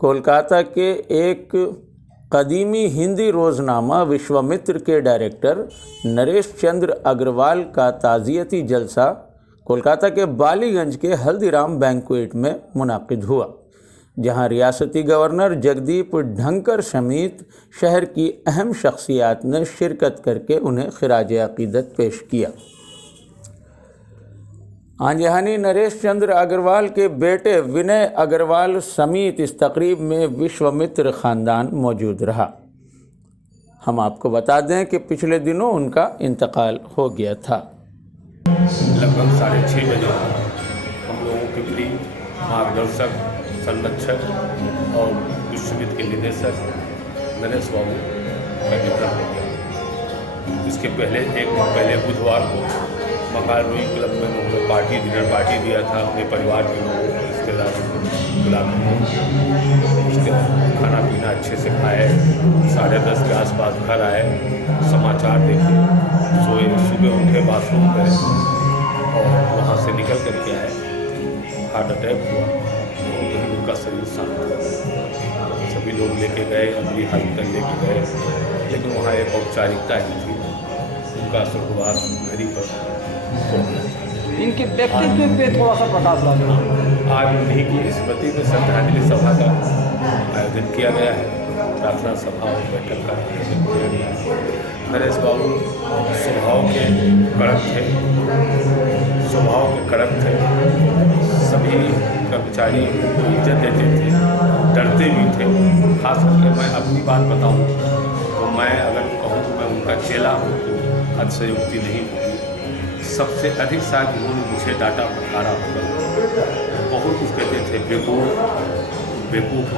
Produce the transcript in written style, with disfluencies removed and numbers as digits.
कोलकाता के एक कदीमी हिंदी रोज़नामा विश्वामित्र के डायरेक्टर नरेश चंद्र अग्रवाल का ताज़ियती जलसा कोलकाता के बालीगंज के हल्दीराम बैंक्वेट में मुनाकिद हुआ, जहां रियासती गवर्नर जगदीप धनखड़ समेत शहर की अहम शख्सियात ने शिरकत करके उन्हें खिराज अक़ीदत पेश किया। आंजहानी नरेश चंद्र अग्रवाल के बेटे विनय अग्रवाल समेत इस तकरीब में विश्वामित्र ख़ानदान मौजूद रहा। हम आपको बता दें कि पिछले दिनों उनका इंतकाल हो गया था। लगभग 6:30 बजे हम लोगों के प्रिय मार्गदर्शक, संरक्षक और विश्वविद्यालय के निदेशक नरेश बाबू का निधन हो गया। इसके पहले एक दिन पहले बुधवार को बंगाल रोई क्लब में उन्होंने डिनर पार्टी दिया था अपने परिवार के लोगों को, रिश्तेदारों को बुला कर। उसके खाना पीना अच्छे से खाए, 10:30 के आसपास घर आए, समाचार देखे, सोए, सुबह उठे, बाथरूम गए और वहाँ से निकल कर के आए। हार्ट अटैक हुआ, वहीं उनका शरीर शांत हुआ। सभी लोग लेके गए, अगली हालत तक लेके गए, लेकिन वहाँ एक औपचारिकता ही थी। उनका स्वर्गवास घड़ी पर इनके व्यक्तित्व पे थोड़ा सा प्रकाश डालें। आज उन्हीं की स्मृति में श्रद्धांजलि सभा का आयोजन किया गया है। प्रार्थना सभा और बैठक का आयोजन किया गया है। नरेश बाबू स्वभाव के कड़क थे। सभी कर्मचारी को इज्जत देते थे, डरते भी थे। खास करके मैं अपनी बात बताऊं तो मैं अगर कहूँ तो मैं उनका चेला हूँ तो अतिशयोक्ति नहीं होगी। सबसे अधिक शायद उन्होंने मुझे डांटा फटकारा होगा। बहुत कुछ कहते थे, बेवकूफ़